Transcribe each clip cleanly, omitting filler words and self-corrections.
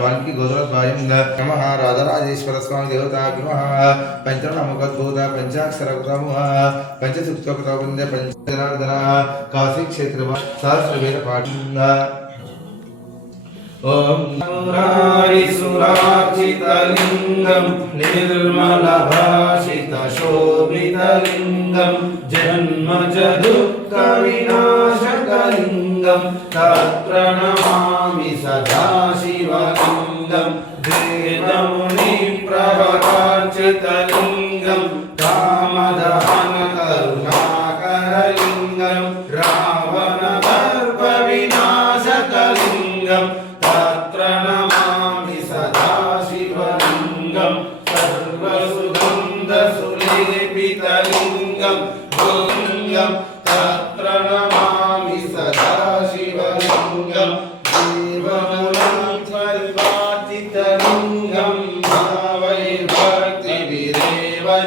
वाल्मीकि गोत्रोद्भवाय नमः राधाराजेश्वर स्वामी देवताभ्यो नमः पंचनामकद्भूत पंचाक्षरकृतमः पंचसूक्तकृतवन्दे पंचजनार्दनः काशी क्षेत्र सहस्रवेद पाठ ओम सुराचितलिंगम निर्मलभाषितशोभितलिंगम जन्मज दुःख विनाशकलिंगम तत्प्रणमामि सदा शिवलिंगम वेदमुनि प्रवराचितलिंगम कामदहन करुणाकरलिंगम रावण दर्प विनाशकलिंगम प्रणमामि सदा शिवलिंगम सर्वसुगंध सुलेपितलिंगम लिंगम प्रणमामि सदा शिवलिंगम देवमुनिपरिवाचितलिंगम भावैर्भक्तिभिरेव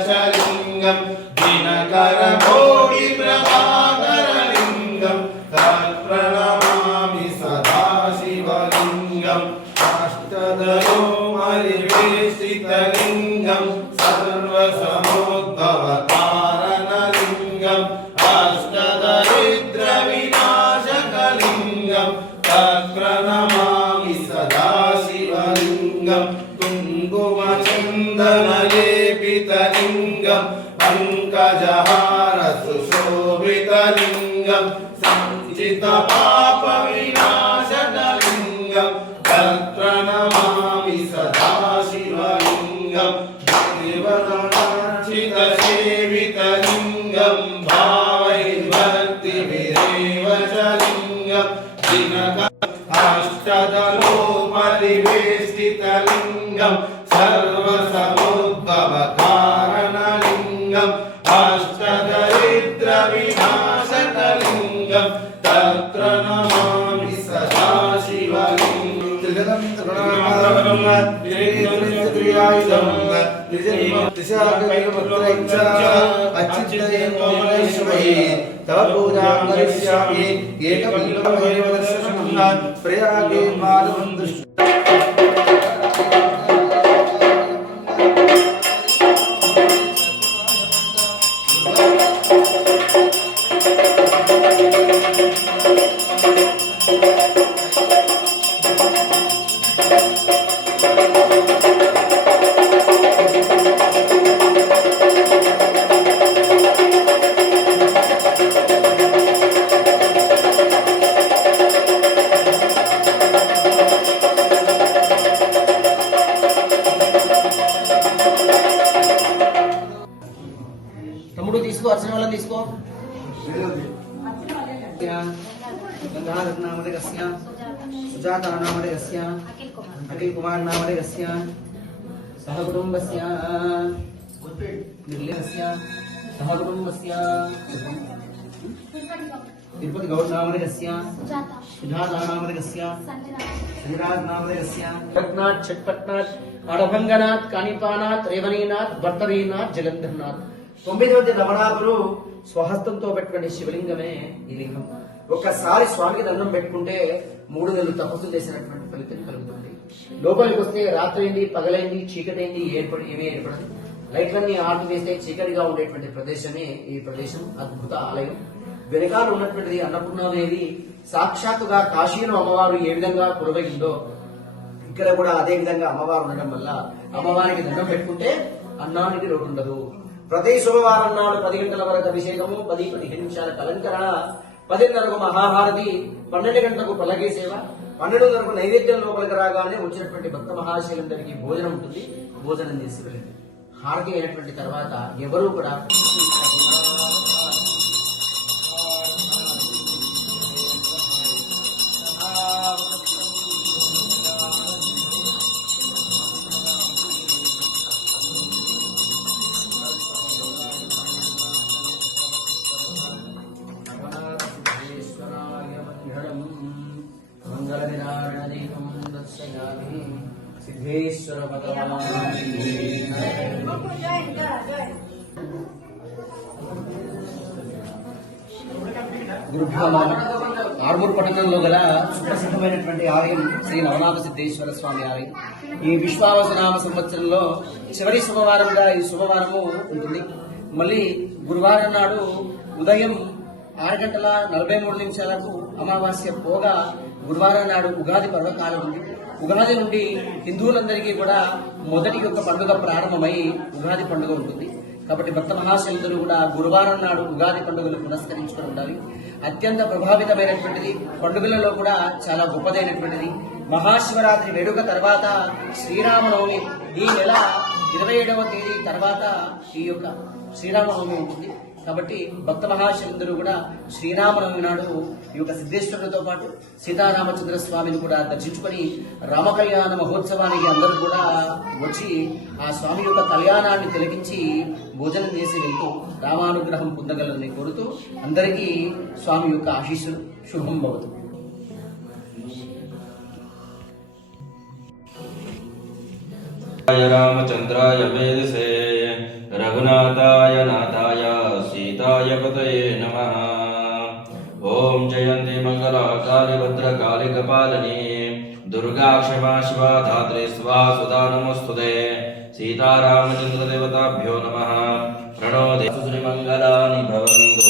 च लिंगम दिनकरकोटि प्रभाकरलिंगम तत्प्रणमामि सदा शिवलिंगम अष्टदलो परिवेष्टितलिंगम सर्वसमुद्भवकारणलिंगम अष्टदरिद्र विनाशकलिंगम तत्प्रणमामि सदा शिवलिंगम कुङ्कुमचन्दनलेपितलिंगम पंकजहार सुशोभितलिंगम संचितपाप विनाशकलिंगम तत्प्रणमामि सदा शिवलिंगम देवगणार्चितसेवितलिंगम भावैर्भक्तिभिरेव च लिंगम अष्टदलो परिवेष्टितलिंगम सर्वसमुद्भवकारणलिंगम अष्टदरिद्र विनाशकलिंगम तत्प्रणमामि सदा शिवलिंगम तव पूजां करिष्यामि एकबिल्वमेव दर्शनं प्रयागे माधवं दृष्ट्वा सुजाता नामधेयस्य अखिल कुमार नामधेयस्य सहकुटुम्बस्य निर्लेपस्य सहकुटुम्बस्य तिरुपति गौड़ नामधेयस्य सुजाता नामधेयस्य संजयराज नामधेयस्य रत्नाथ छटपटनाथ अडभंगनाथ कानिपानाथ रेवनीनाथ भर्तरीनाथ जगन्धरनाथ 9 నవనాథులు స్వహస్తంతో పెట్టుకునే శివలింగమే ఈ లింగం. ఒక్కసారి స్వామికి దండం పెట్టుకుంటే 3 నెలలు తపస్సు చేసినటువంటి ఫలితం కలుగుతుంది. లోపలికి వస్తే రాత్రి అయింది, పగలైంది, చీకటైంది ఏమీ ఏర్పడదు. లైట్లన్నీ ఆర్పు వేస్తే చీకటిగా ఉండేటువంటి ప్రదేశమే ఈ ప్రదేశం. అద్భుత ఆలయం. వెనకాల ఉన్నటువంటిది అన్నపూర్ణాదేవి. సాక్షాత్తుగా కాశీలో అమ్మవారు ఏ విధంగా కురవగిందో ఇక్కడ కూడా అదే విధంగా అమ్మవారు ఉండడం వల్ల అమ్మవారికి దండం పెట్టుకుంటే అన్నానికి లోటు ఉండదు. ప్రతి శుభవారం నాడు 10 గంటల వరకు అభిషేకము, 10-15 నిమిషాల అలంకరణ, 10:30కు మహాహారతి, 12 గంటలకు పల్లకీ సేవ, 12:30కు నైవేద్యం లోపలికి రాగానే వచ్చినటువంటి భక్త మహాశైలందరికీ భోజనం ఉంటుంది. భోజనం చేసి వెళ్ళండి. హారతి అయినటువంటి తర్వాత ఎవరూ కూడా सिद्धेश्वर भगवान गुरुभ्यो नमः। ఆర్మూర్ పట్టణంలో గల సుప్రసిద్ధమైనటువంటి ఆలయం శ్రీ నవనాథ సిద్ధేశ్వర స్వామి ఆలయం. ఈ విశ్వావసనామ సంవత్సరంలో చివరి శుభవారంగా ఈ శుభవారము ఉంటుంది. మళ్ళీ గురువారం నాడు ఉదయం 6:43 అమావాస్య పోగా గురువారం నాడు ఉగాది పర్వకాలం ఉంది. ఉగాది నుండి హిందువులందరికీ కూడా మొదటి యొక్క పండుగ ప్రారంభమై ఉగాది పండుగ ఉంటుంది. కాబట్టి భక్త మహాశైలులు కూడా గురువారం నాడు ఉగాది పండుగను పురస్కరించుకుని ఉండాలి. అత్యంత ప్రభావితమైనటువంటిది, పండుగలలో కూడా చాలా గొప్పదైనటువంటిది. మహాశివరాత్రి వేడుక తర్వాత శ్రీరామనవమి, ఈ నెల 27వ తేదీ తర్వాత ఈ యొక్క శ్రీరామనవమి ఉంటుంది. కాబట్టి భక్త మహాశైలులు కూడా శ్రీరామనవమి నాడు ఈ యొక్క సిద్ధేశ్వరులతో పాటు సీతారామచంద్ర స్వామిని కూడా దర్శించుకొని రామకళ్యాణ మహోత్సవానికి అందరూ కూడా వచ్చి ఆ స్వామి యొక్క కళ్యాణాన్ని తిలకించి భోజనం చేసి వెళ్తూ రామానుగ్రహం పొందగలని కోరుతూ అందరికీ స్వామి యొక్క ఆశీస్సులు శుభం భవతు. రామచంద్రాయ వేదసే రఘునాథాయ నాథాయ సీతాయ పతయే నమః. ఓం జయంతి మంగళ కాళీ భద్రకాళి కపాలిని దుర్గా క్షమా శివా ధాత్రి స్వా సుధా నమోస్తుతే. సీతారామచంద్ర దేవతాభ్యో నమః. ప్రణో శ్రీ మంగళాని భవంతు.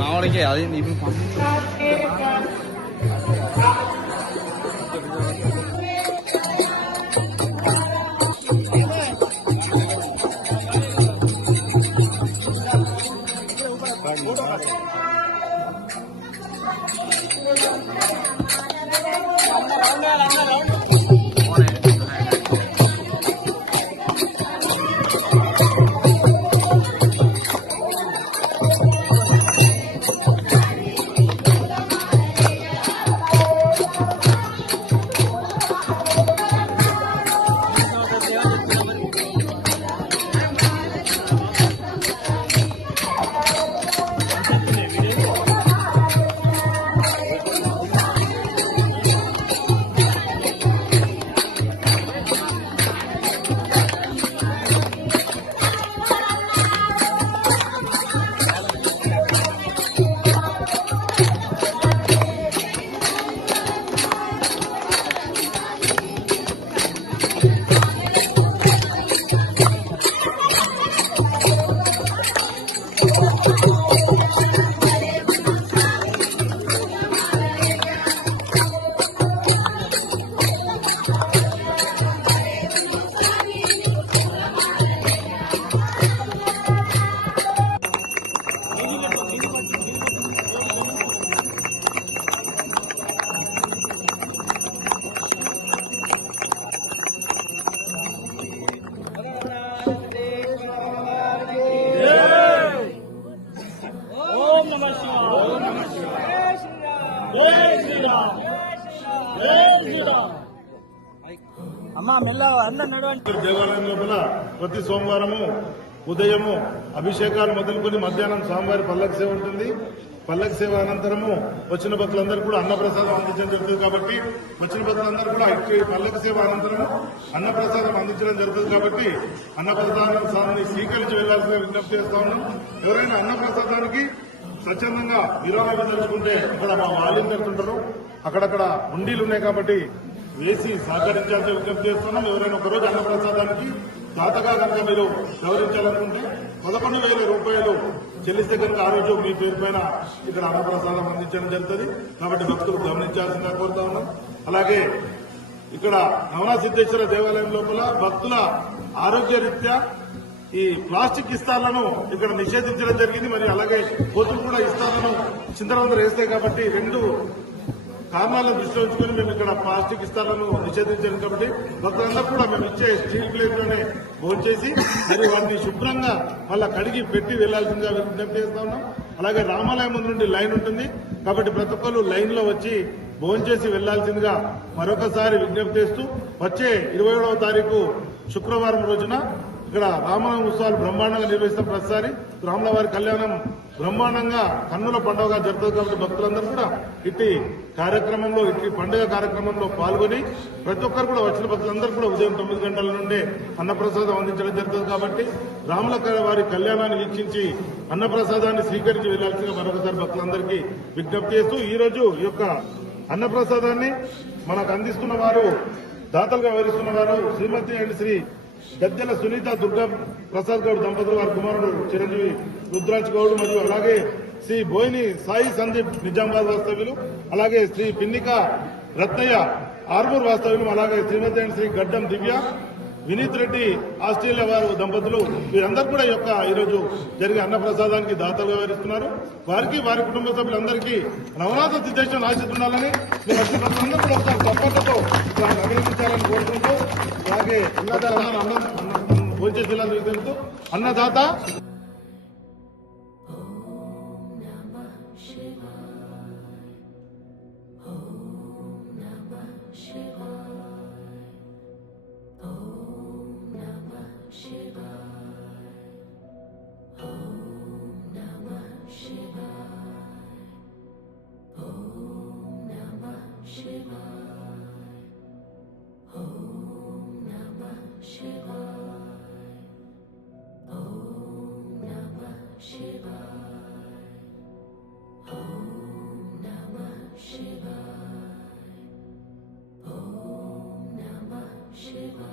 మావాడికి అది దేవాలయం లోపల ప్రతి సోమవారము ఉదయము అభిషేకాలు మొదలుకొని మధ్యాహ్నం స్వామివారి పల్లకి సేవ ఉంటుంది. పల్లకి సేవ అనంతరము వచ్చిన భక్తులందరూ కూడా అన్నప్రసాదం అందించడం జరుగుతుంది. కాబట్టి వచ్చిన భక్తులందరూ కూడా పల్లకి సేవ అనంతరము అన్నప్రసాదం అందించడం జరుగుతుంది. కాబట్టి అన్నప్రసాదాన్ని స్వీకరించి వెళ్లాల్సిన విజ్ఞప్తి చేస్తా ఉన్నాం. ఎవరైనా అన్నప్రసాదానికి స్వచ్ఛందంగా విరాళాలు తెలుసుకుంటే ఇక్కడ మా వాలంటీర్స్ ఉంటారు, అక్కడక్కడ ఉండీలు ఉన్నాయి కాబట్టి వేసి సహకరించాల్సి విజ్ఞప్తి చేస్తున్నాం. ఎవరైనా ఒకరోజు అన్నప్రసాదానికి దాతగా కనుక మీరు వ్యవహరించాలనుకుంటే 11,000 రూపాయలు చెల్లిస్తే కనుక ఆ రోజు మీ పేరు పైన ఇక్కడ అన్నప్రసాదం అందించడం జరుగుతుంది. కాబట్టి భక్తులు గమనించాల్సిందిగా కోరుతా ఉన్నాం. అలాగే ఇక్కడ నవనా సిద్ధేశ్వర దేవాలయం లోపల భక్తుల ఆరోగ్య రీత్యా ఈ ప్లాస్టిక్ ఇస్తాలను ఇక్కడ నిషేధించడం జరిగింది. మరి అలాగే కోతులు కూడా ఇస్తాలను చింతరవందర వేస్తాయి కాబట్టి రెండు కారణాలను దృష్టిలో ఉంచుకొని మేము ఇక్కడ ప్లాస్టిక్ ఇస్తాలను నిషేధించాం కాబట్టి భక్తులందరూ కూడా మేము ఇచ్చే స్టీల్ ప్లేట్ లోనే భోంచేసి మరి వాటిని శుభ్రంగా మళ్ళా కడిగి పెట్టి వెళ్లాల్సిందిగా విజ్ఞప్తి చేస్తా ఉన్నాం. అలాగే రామాలయం ముందు నుండి లైన్ ఉంటుంది కాబట్టి ప్రతి ఒక్కరు లైన్ లో వచ్చి భోంచేసి వెళ్లాల్సిందిగా మరొకసారి విజ్ఞప్తి చేస్తూ వచ్చే 27వ తారీఖు శుక్రవారం రోజున ఇక్కడ రామనవమి ఉత్సవాలు బ్రహ్మాండంగా నిర్వహిస్తాం. ప్రతిసారి రాముల వారి కళ్యాణం బ్రహ్మాండంగా కన్నుల పండుగగా జరుగుతుంది కాబట్టి భక్తులందరూ కూడా ఇట్టి కార్యక్రమంలో ఇట్టి పండుగ కార్యక్రమంలో పాల్గొని ప్రతి ఒక్కరు కూడా వచ్చిన భక్తులందరూ కూడా ఉదయం 9 గంటల నుండే అన్నప్రసాదం అందించడం జరుగుతుంది కాబట్టి రాముల వారి కళ్యాణాన్ని వీక్షించి అన్నప్రసాదాన్ని స్వీకరించి వెళ్లాల్సిందిగా మరొకసారి భక్తులందరికీ విజ్ఞప్తి చేస్తూ ఈ రోజు ఈ యొక్క అన్నప్రసాదాన్ని మనకు అందిస్తున్న వారు దాతలుగా వివరిస్తున్న వారు శ్రీమతి అండ్ శ్రీ గద్దెల సునీత దుర్గా ప్రసాద్ గౌడ్ దంపతులు వారి కుమారుడు చిరంజీవి రుద్రాజ్ గౌడ్ మరియు అలాగే శ్రీ బోయిని సాయి సందీప్ నిజామాబాద్ వాస్తవ్యులు, అలాగే శ్రీ పిన్నిక రత్నయ్య ఆర్మూర్ వాస్తవ్యులు, అలాగే శ్రీమతి అండ్ శ్రీ గడ్డం దివ్య వినీత్ రెడ్డి ఆస్ట్రేలియా వారు దంపతులు వీరందరూ కూడా యొక్క ఈరోజు జరిగే అన్నప్రసాదానికి దాతలుగా వివరిస్తున్నారు. వారికి వారి కుటుంబ సభ్యులందరికీ నవనాథ సిద్ధేశ్వర ఆశిస్తుండాలని మీరు వచ్చిన భక్తులందరూ కూడా ఒకసారి తప్పటతో అభినందించాలని కోరుకుంటూ అలాగే భోజన జిల్లా తెలుస్తూ అన్నదాత Shiva.